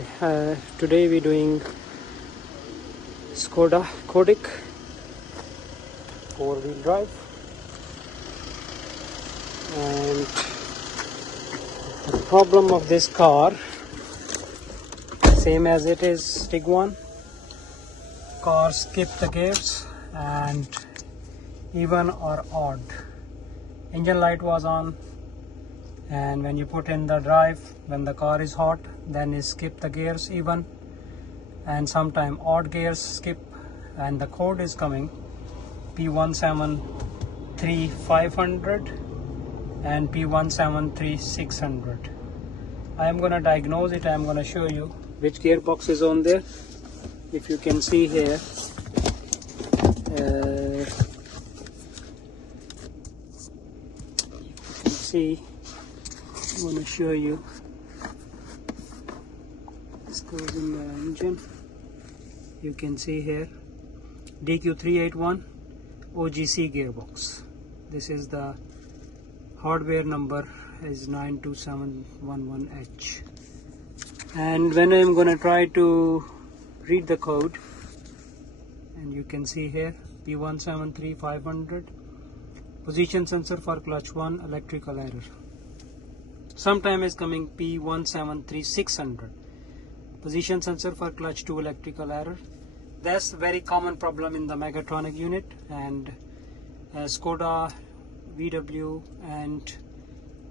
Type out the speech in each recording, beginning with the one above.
Hi, today we're doing Skoda Kodiaq 4-wheel drive, and the problem of this car, same as it is Tiguan, car skip the gears and even or odd. Engine light was on, and when you put in the drive, when the car is hot, then it skip the gears even, and sometime odd gears skip, and the code is coming P173500 and P173600. I am going to diagnose it. I am going to show you which gearbox is on there. If you can see here, I'm going to show you. This goes in the engine. You can see here DQ381 OGC gearbox. This is the hardware number is 92711H. And when I'm going to try to read the code, and you can see here P173500, position sensor for clutch 1, electrical error. Sometime is coming P173600, position sensor for clutch 2, electrical error. That's a very common problem in the Mechatronic unit, and Skoda, VW and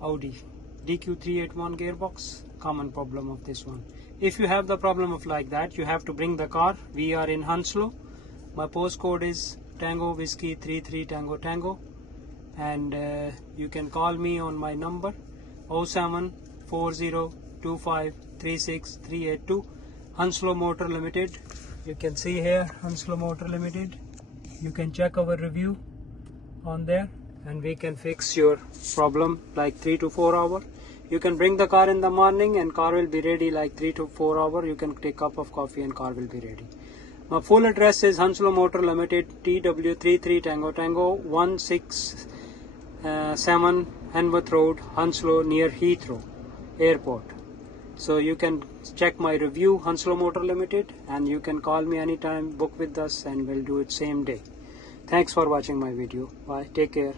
Audi DQ381 gearbox, common problem of this one. If you have the problem of like that, you have to bring the car. We are in Hounslow. My postcode is Tango Whiskey 33 Tango Tango, and you can call me on my number 07402536382. Hounslow Motors Ltd. You can see here Hounslow Motors Ltd. You can check our review on there, and we can fix your problem like 3 to 4 hours. You can bring the car in the morning and car will be ready like 3 to 4 hours. You can take a cup of coffee and car will be ready. My full address is Hounslow Motors Ltd, TW3 Tango Tango 167 Hanworth Rd, Hounslow, near Heathrow Airport. So you can check my review, Hounslow Motors Ltd, and you can call me anytime, book with us, and we'll do it same day. Thanks for watching my video. Bye. Take care.